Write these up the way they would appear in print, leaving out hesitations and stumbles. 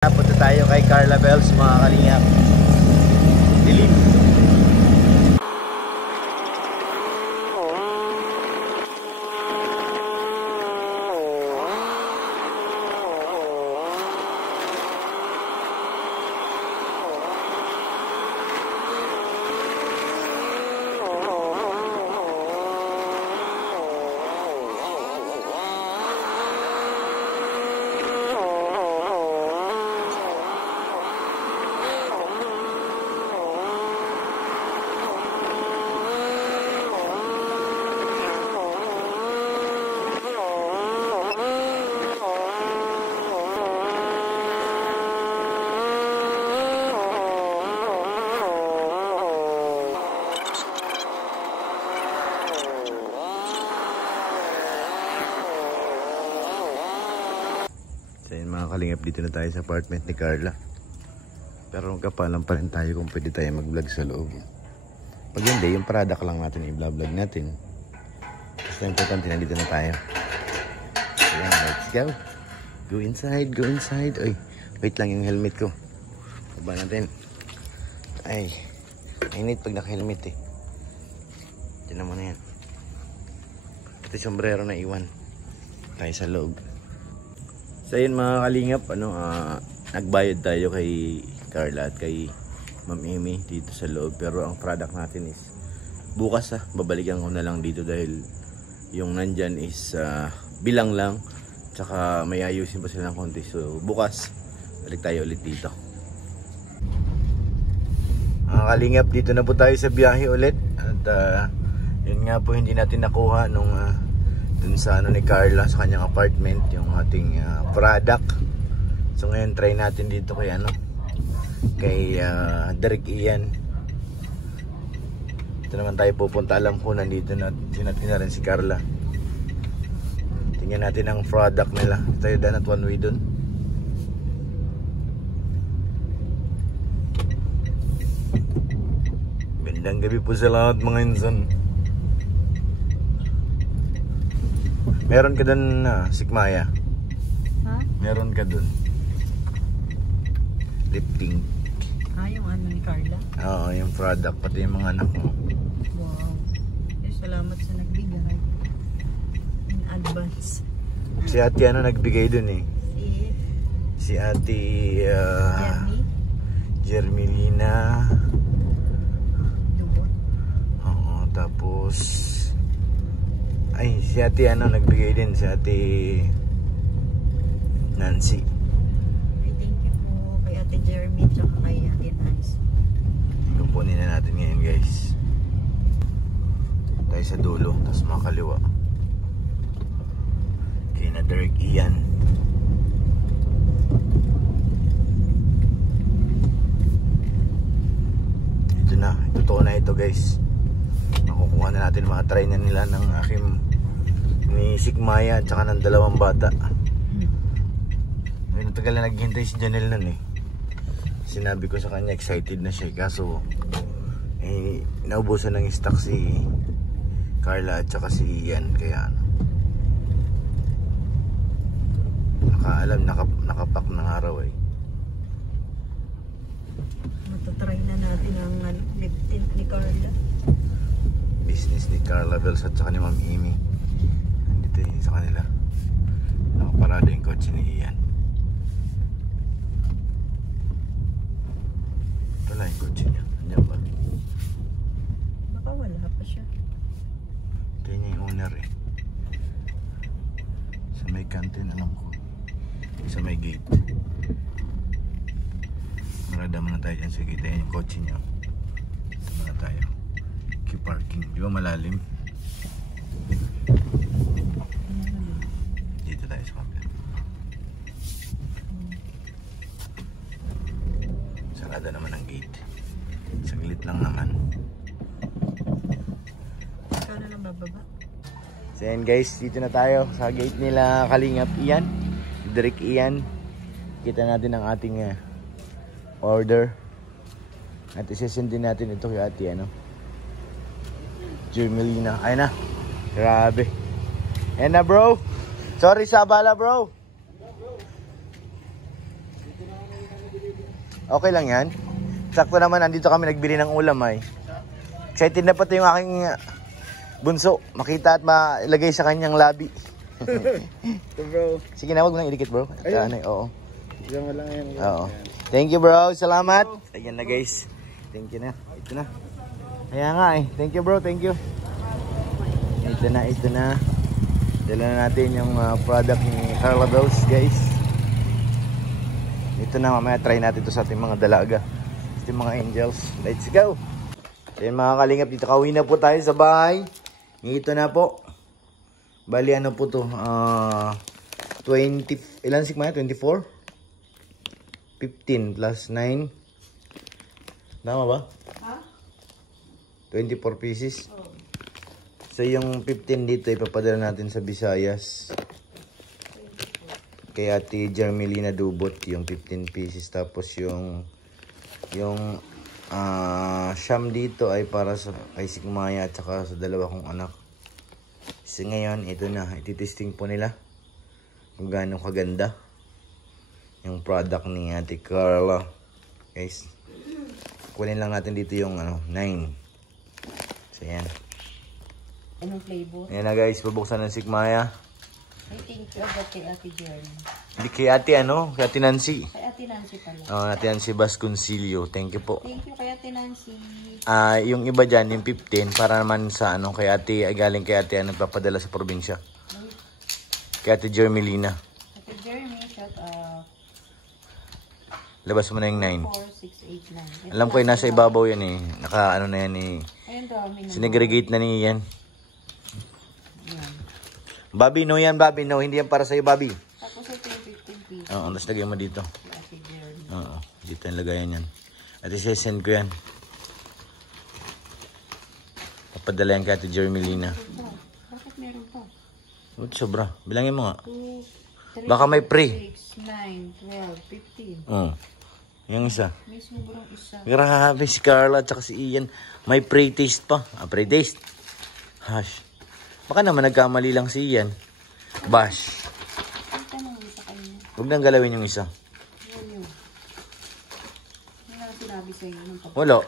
Punta tayo kay Carla Bells, mga kalingap. Dilim. So yun mga kalingap, dito na tayo sa apartment ni Carla. Pero magkapalam pa rin tayo kung pwede tayo mag-vlog sa loob. Pag hindi, yung product lang natin i-vlog natin. Basta importante na dito na tayo. So yan, let's go. Go inside, go inside. Oy, wait lang yung helmet ko. Baba natin. Ay, mainit pag naka-helmet eh. Tinan mo na yan. Ito sombrero na iwan. Tayo sa loob. So yun mga kalingap, nagbayad tayo kay Carla at kay Ma'am Amy dito sa loob. Pero ang product natin is bukas babalikan ko na lang dito dahil yung nandyan is bilang lang. Tsaka may ayusin pa sila ng konti. So bukas, balik tayo ulit dito. Mga kalingap, dito na po tayo sa biyahe ulit. At yun nga po, hindi natin nakuha nung dun sa ni Carla sa kanyang apartment yung ating product. So ngayon try natin dito kay kay Derek Ian. Ito naman tayo pupunta. Alam ko nandito na sinatin na rin si Carla. Tingnan natin ang product nila. Tayo daan at one way dun. Gandang gabi po sa lahat mga insan. Meron ka dun Sikmaya? Ha? Meron ka dun lifting. Yung ni Carla? Oo, yung product, pati yung mga anak mo. Wow. Salamat sa nagbigay. In advance. Si ate nagbigay dun eh. Si ate Jermelina. Dubot. Oo, tapos ay, si ate nagbigay din, si ate Nancy. Ay, thank you po kay ate Jeremy at kay ate Nancy. Kukunin na natin ngayon guys. Tayo sa dulo, tapos makaliwa. Kaya na Derek Ian. Ito na, totoo na ito guys. Makukuha na natin mga try na nila ng aking ni Sikmaya at saka ng dalawang bata. Ngayon tagal na naghintay si Janelle nun eh. Sinabi ko sa kanya excited na siya, kaso naubusan ng stock si Carla at saka si Ian, kaya nakapak ng araw eh. Matatry na natin ang lifting ni Carla. Business ni Carla Bells at saka ni Ma'am Amy. Nandito yun sa kanila. Nakaparada yung kotse ni Ian. Ito lang yung kotse niya. Andiyan ba? Baka wala pa siya. Ito yun yung owner eh. Sa may kantin alam ko. Sa may gate. Marada muna tayo dyan sa gate. Ayan yung kotse niya. Ito muna tayo. Parking, di ba malalim? Dito tayo sa kapit. Sarada naman ang gate. Saglit lang naman. Ikaw na lang bababa. So yan guys, dito na tayo sa gate nila Kalingap Ian, Derek Ian. Kita natin ang ating order. At isesend din natin ito kay ate Jermelina. Ay na. Grabe. Ayan na bro. Sorry sa abala bro. Okay lang yan. Sakto naman, andito kami nagbili ng ulam ay. Excited na pati yung aking bunso. Makita at malagay sa kanyang labi. Bro. Sige na, wag mo nang idikit bro. Ayun. Oo. Diyan mo lang yan. Oo. Thank you bro. Salamat. Ayan na guys. Thank you na. Ito na. Ayan nga eh. Thank you bro. Thank you. Ito na. Ito na. Dala na natin yung product ni Carla Bells guys. Ito na. Mamaya try natin ito sa ating mga dalaga. Sa ating mga angels. Let's go. Ayan mga kalingap. Dito kauwi na po tayo sa bahay. Ito na po. Bali ano po to? 20. Ilan sigmaya? 24? 15 plus 9. Tama ba? Ha? 24 pieces. Oh. So yung 15 dito ipapadala natin sa Visayas. Kay Ate Jermelina Dubot yung 15 pieces. Tapos yung siyam dito ay para sa kay Sigmaya at saka sa dalawa kong anak. So ngayon ito na. Ititesting po nila kung gaano kaganda yung product ni Ate Carla. Guys. Kunin lang natin dito yung 9. So yan. Anong flavor? Ayan na guys, bubuksan ng Sigmaya. I think agad kay Ate Jerry. Hindi kay Ate kay Ate Nancy. Kay Ate Nancy pala. Ate Nancy Vasconcillo. Thank you po. Thank you kay Ate Nancy. Yung iba dyan, yung 15, para naman sa kay Ate, galing kay Ate, nagpapadala sa probinsya. Kay Ate Jermelina. Ate Jeremy, shout out. Labas mo na yung 9. 4, 6, 8, 9. Alam ko yung nasa ibabaw yan eh. Naka na yan eh. Ayun dami na. Sinegregate na ni yan. Yan. Bobby, no yan, Bobby. No, hindi yan para sa'yo, Bobby. Tapos ito yung 15 pieces. Oo, tapos lagay mo dito. Kay Ate Jeremy. Oo, dito yung lagayan yan. At isesend ko yan. Papadala yan kay Ate Jermelina. Bakit meron pa? Sobra. Bilangin mo nga. 2, 3, Baka may pre. 6, 9, 12, 15. Oo. Yung isa. May sobrang isa. Grabe si Carla at saka si Ian. May pre-taste pa. Pre-taste. Hash. Baka naman nagkamali lang si Ian. Bash. Ang tanong mo sa kanya. Huwag nang galawin yung isa. Yan yun. Ano na sinabi sa iyo? Wala.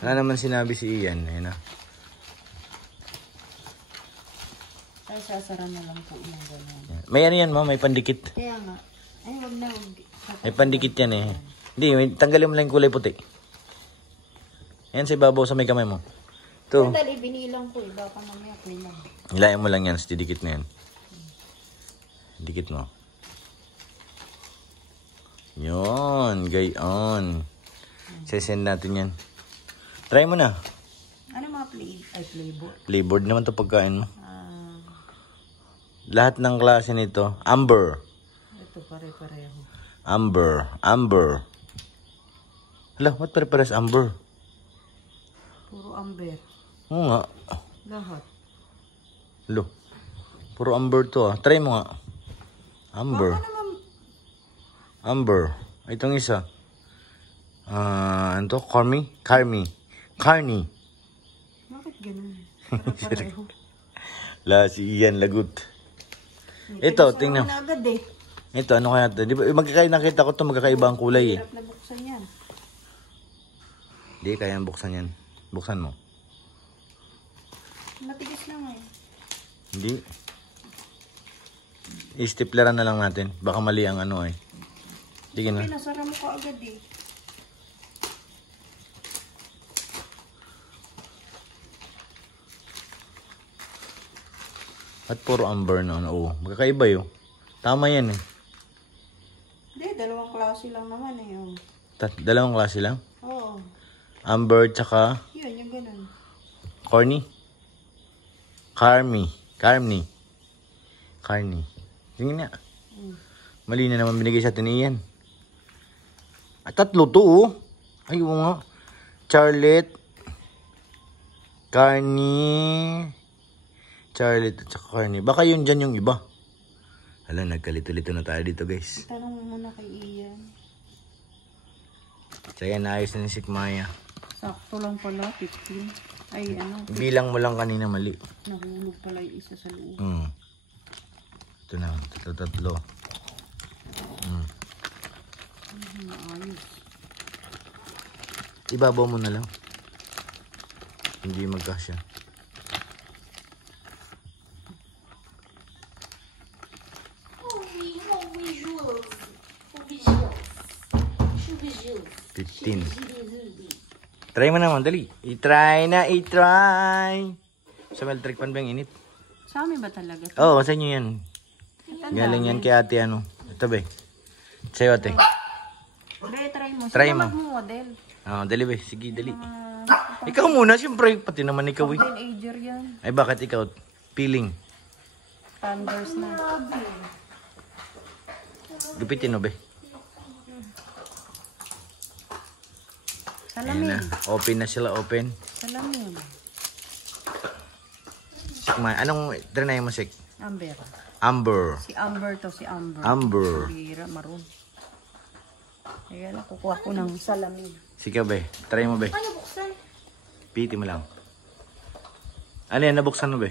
Wala naman sinabi si Ian. Ayun na. Ay, sasara na lang po ng gano'n. May ano yan mo, may pandikit. Kaya nga. Ay, wag na. May pandikit yan eh. Hindi, tanggalin mo lang yung kulay puti. Yan sa ibabaw sa may kamay mo. Ito. Dali, binilang ko eh. Baka mamaya kulang. Hilayan mo lang yan, sa didikit na yan. Dikit mo. Yun, gayon. Sesend natin yan. Try mo na. Ano mga flavor? Flavored naman to pagkain mo. Lahat ng klase nito. Amber. Ito, pare-pareho. Amber. Hala, what pare-pares amber? Puro amber. Oo nga. Lahat. Lo. Puro amber to ah. Try mo nga. Amber. Baka naman. Amber. Itong isa. Ano to? Carmi. Bakit ganun? Pare-pareho. La, si Ian lagut. Ito, tingnan. Na agad eh. Ito, ano kaya ito? Di ba, nakita ko ito magkakaiba ang kulay eh. Hirap na buksan yan. Hindi, kaya buksan yan. Buksan mo. Matigas na nga eh. Hindi. I-stapleran na lang natin. Baka mali ang ano eh. Sige na. Ay, nasara mo ka agad eh. At puro amber na ano. Oo, magkakaiba yun. Tama yan eh. Hindi, dalawang klase lang naman eh. Oh. Dalawang klase lang. Oo. Amber tsaka Yun, yung ganun. corny. Carmi. Sige na. Mali na naman binigay sa atin yan. At 3 to oh. Ay, oo nga. Charlotte at saka Carney. Baka yun dyan yung iba. Hala, nagkalito-lito na tayo dito guys. Tanong mo muna kay Ian. So yan, naayos na ni Sigmaya. Sakto lang pala, 15. Ay, ano. Bilang mo lang kanina mali. Nahulog pala yung isa sa loob. Ito na, tatlo. Ayos. Ibabaw mo na lang. Hindi magkasya. Holy Jules. Holy Jules. Holy Jules. 15. Try mo naman, dali. I-try na, i-try. Sa electric pan ba yung init? Sa amin ba talaga? Oo, sa inyo yan. Galing yan kay ate ano. Ito ba? Sa'yo ate. Be, try mo. Try Sino mo. mag-model? Dali ba? Sige, dali. Ikaw muna, siyempre. Pati naman ikaw eh. Teenager yan. Ay, bakit ikaw? Peeling. Thunders na. Gupitin mo ba? Ayan Salamin. na. Open na sila, open. Salamin. Sikma. Anong trinay mo, Sik? Amber. Amber. Si Amber to, si Amber. Amber. Bira, maroon. Ayan, kukuha ko ng salamin. Sige ba? Try mo ba? Ano buksan? Piti mo lang. Ano yan? Nabuksan mo ba?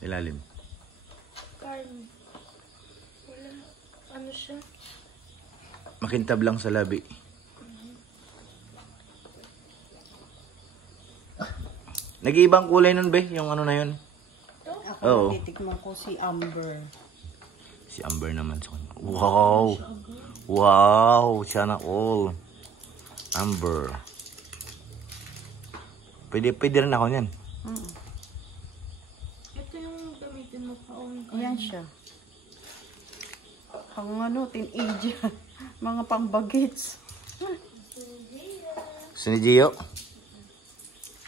Ilalim. Carne. Wala. Ano siya? Makintab lang sa labi. Nag-iibang kulay nun ba? Yung ano na yun? Ako, Oo. titikman ko si Amber. Si Amber naman sa kanya. Wow! Wow! Sana all. Amber. Pwede rin ako niyan. Ito yung gamitin mo pa. Ayan siya. Ang ano, teenager. Mga pambagits. Gusto ni Gio?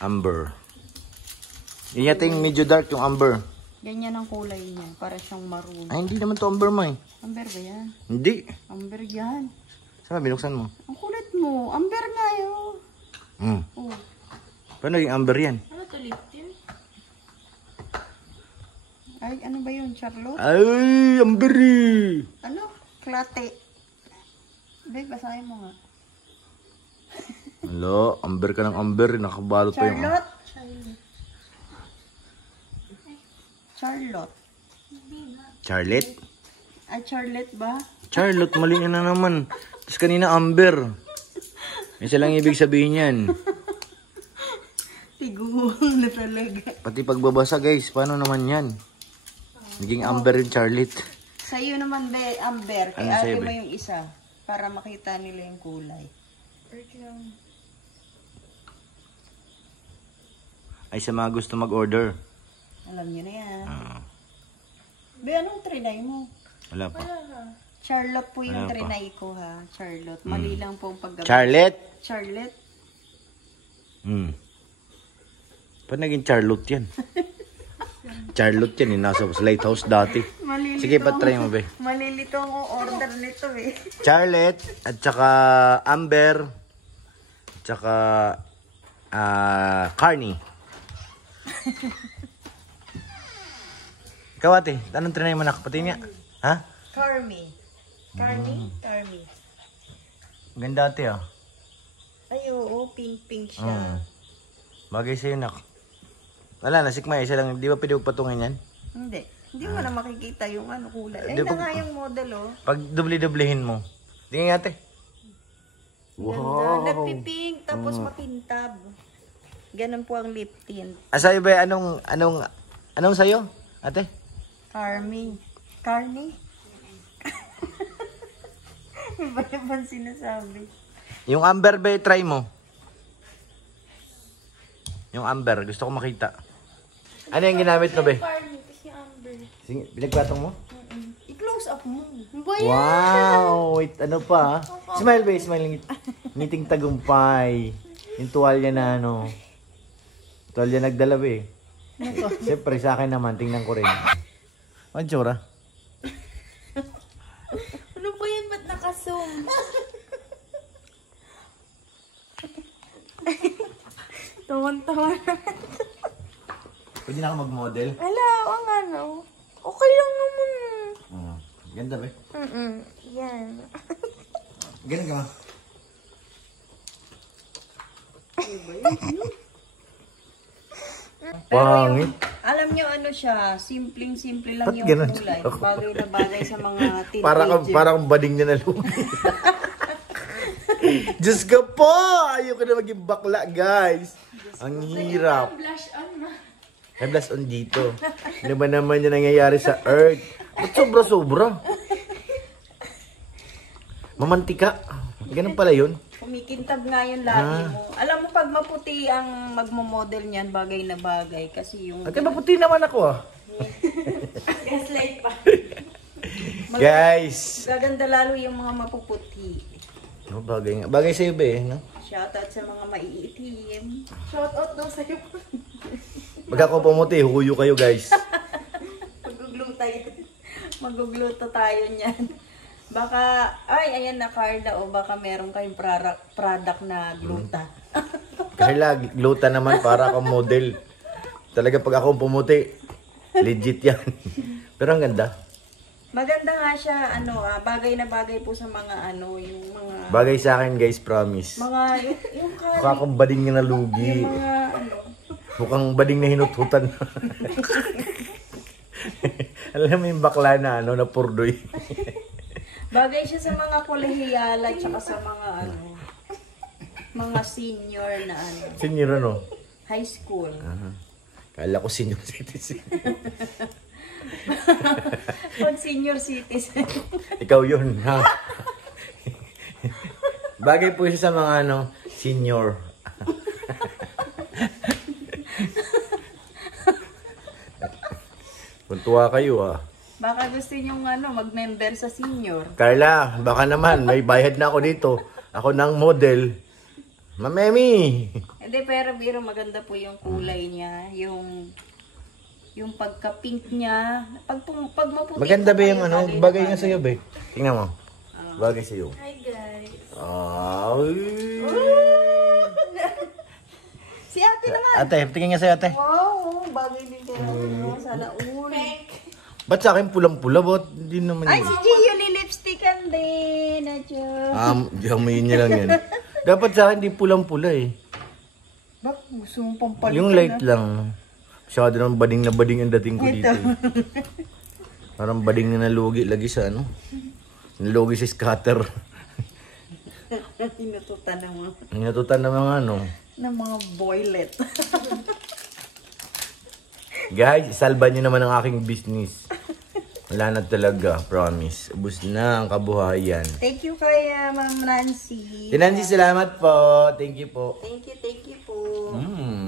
Amber. Yun yata yung medyo dark yung amber. Ganyan ang kulay niya. Para siyang maroon. Ay, hindi naman to amber mo eh. Amber ba yan? Hindi. Amber yan. Saan ba binuksan mo? Ang kulit mo. Amber nga yun. Oh. Paano naging amber yan? Ano to, Lipton? Ay, ano ba yun? Charlotte? Ay, amber eh. Ano? Klate. Babe, basahin mo nga. Hello, amber ka ng amber. Nakabalot pa yung... Charlotte? Charlotte. Charlotte? Ay, Charlotte ba? Charlotte, mali na naman. Tapos kanina amber. Isa lang ibig sabihin yan. Tiguan na talaga. Pati pagbabasa guys, paano naman yan? Naging amber yung Charlotte. Sa'yo naman, be, Amber. Ano Kaya sa'yo, mo be? yung isa. Para makita nila yung kulay. Ay sa mga gusto mag-order. Alam niyo na yan. Ah, Be, anong trinay mo? wala pa. Charlotte po yung Wala pa. trinay ko, ha? Charlotte. Mali lang po ang paggawa. Charlotte? Charlotte? Paano naging Charlotte yan? Charlotte yan, nasa lighthouse dati. Malilito. Sige, patry mo be. Malilito ang order nito, eh. Charlotte, at saka Amber, at saka Carney. Ikaw ate, anong trinay mo nak? Pati niya? Ha? Carmi. Carmi? Carmi. Ganda ate ah. Ay, oo. Pink-pink siya. Bagay sa'yo nak. Wala, nasikmay. Isa lang. Di ba pwede patungin yan? Hindi. Hindi mo na makikita yung ano kulay. Ay, Di na ba- nga yung model, oh. Pag dubli-dublihin mo. Tingnan ate. Ganda. Nagpipink, tapos mapintab. Ganun po ang lip tint. Sa'yo ba, anong sa'yo? Ate? Carmi. Carmi? Iba naman sinasabi. Yung Amber ba, try mo. Yung Amber, gusto ko makita. Ano yung ginamit mo, be? Carne, kasi Amber. Sige, pinagpatong mo? I-close up mo. Wow! Wait, ano pa? Smile ba? Smile. Ngiting tagumpay. Yung tuwalya na ano. Tuwalya nagdala ba eh. Siyempre, sa akin naman, tingnan ko rin. Ang tsura? Ano po yan? Ba't naka-zoom? Tawan-tawan. Pwede na ako mag-model? Ala, ang ano. Okay lang naman. Ganda ba? Yan. Ganun ka. Pangit. Alam nyo ano siya, simpleng-simple lang Ba't yung ganun kulay. ako? Bagay na bagay sa mga teenager. Parang bading niya na lugi. Diyos ko po! Ayoko na maging bakla, guys. Ang hirap. Blush on na. May blast on dito. Ano ba naman yung nangyayari sa Earth? Ba't sobra-sobra? Mamantika. Ganun pala yun. Kumikintab nga yung labi mo. Alam mo, pag maputi ang magmo-model niyan, bagay na bagay. Kasi yung... Ate, maputi naman ako ah. Gaslight pa. Guys! Gaganda lalo yung mga mapuputi. No, bagay nga. Bagay sa'yo ba eh, no? Shoutout sa mga maiitim. Shout out daw sa'yo. Pag ako pumuti, huyo kayo guys. Magugluto tayo niyan. Baka, ay, ayan na Carla, o baka meron kayong product na gluta. Carla, gluta naman para akong model. Talaga pag ako pumuti, legit yan. Pero ang ganda. Maganda nga siya, ano, bagay na bagay po sa mga, ano, yung mga... Bagay sa akin guys, promise. Mga, yung Mukha akong bading na nalugi. yung mga, ano, Mukhang bading na hinututan. Alam mo yung bakla na ano, na purdoy. bagay siya sa mga kolehiyala, tsaka sa mga, ano, mga senior na, ano, Senior ano? high school. Kala ko senior citizen. Pag senior citizen. Ikaw yun, ha? Bagay po siya sa mga ano, senior. Kuntuwa kayo, ah. Baka gusto nyong, ano, mag-member sa senior. Carla, baka naman, may bayad na ako dito. Ako ng model. Mamemi! Hindi, pero biro maganda po yung kulay niya. Yung pagka-pink niya. Pag maputi Maganda po ba kayo, yung ano? na Bagay nga sa'yo, be. Tingnan mo. Bagay sa'yo. Hi guys. Ay! Si ate naman. Ate, tingin nga sa'yo, ate. Wow, bagay din kayo. Sana uli. Ba't sa akin pulang-pula? Ba't hindi naman Ay, yun? si Gio, lipstickan din. Adyo. Jamayin niya lang yan. Dapat sa akin di pulang-pula eh. Bak, gusto mong pampalitan. Yung light lang. Masyado naman bading na bading ang dating ko dito. Parang bading na nalugi lagi sa ano. Nalugi sa scatter. Inututan ng mga, Natutan na mga ano. ng mga boylet. Guys, salba niyo naman ang aking business. Wala na talaga, promise. Ubus na ang kabuhayan. Thank you kay Ma'am Nancy. Nancy, salamat po. Thank you po. Thank you po.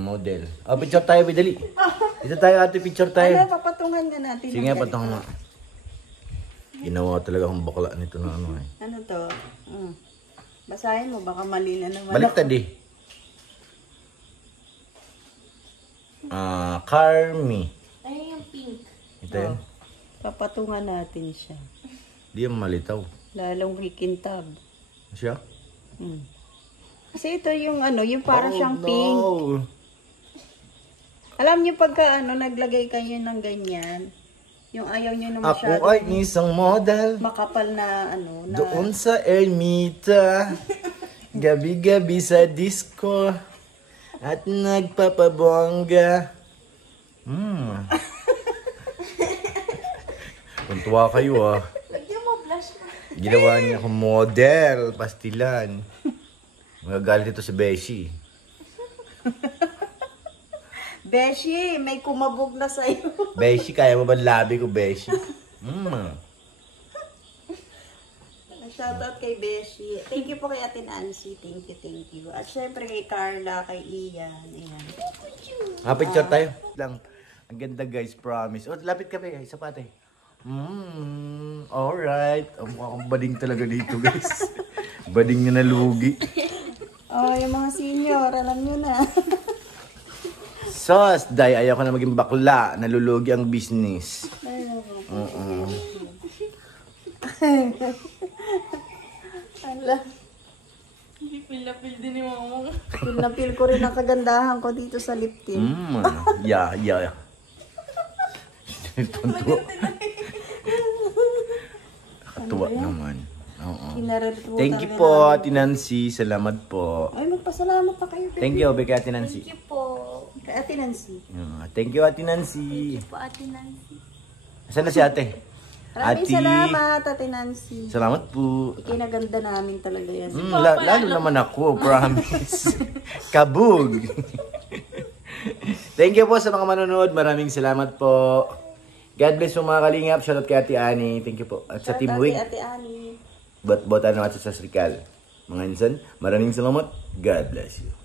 Model. Oh, picture tayo, bidali. Dito tayo, ate, picture tayo. Ano, papatungan nga natin. Sige nga, patong mo. Ginawa talaga akong bakla nito na ano eh. Ano to? Basahin mo, baka mali na naman. Baliktad eh. Carmi. Ay, yung pink. Ito yun. Papatungan natin siya. Di yung malitaw. Lalong kikintab. Siya? Kasi ito yung ano, yung parang siyang no. pink. Alam niyo pagka ano, naglagay kayo ng ganyan, yung ayaw niyo na masyado Ako ay isang model. makapal na ano, na Doon sa ermita. Gabi-gabi sa disco. At nagpapabongga. Kuntuwa kayo ah. Lagyan mo blush na. Ginawa niya akong model. Pastilan. Magagalit ito si Beshi. Beshi, may kumabog na sa'yo. Beshi, kaya mo ba labi ko, Beshi? Shoutout kay Beshi. Thank you po kay Ate Nancy. Thank you. At syempre kay Carla, kay Ian. Ayan. Picture tayo. Lang. Ang ganda guys, promise. Oh, lapit ka ba guys, sapate. Alright. Ang mukhang bading talaga dito guys. Bading na nalugi. Oh, yung mga senior, alam nyo na. Sos, day, ayaw ko na maging bakla. Nalulugi ang business. Ala. Feel na feel din ni mama. Feel na feel ko rin ang kagandahan ko dito sa lip tint. Yeah. Nakatuwa naman. Oo. Kinarertutan Thank you nila. po, Ate Nancy. Salamat po. Ay, magpasalamat pa kayo. Thank you, Beka, Ate Nancy. Thank you po. Kay Ate Nancy. Thank you, Ate Nancy. Po, Ate Nancy. Asan na si ate? Maraming Ate. salamat, Ate Nancy. Salamat po. Ikinaganda namin talaga yan. Lalo naman ako, promise. Kabog. Thank you po sa mga manonood. Maraming salamat po. God bless po mga kalingap. Shoutout kay Ate Ani. Thank you po. At sa Team Wig. Ate Ani. Bot-botan naman sa Srikal. Mga insan, maraming salamat. God bless you.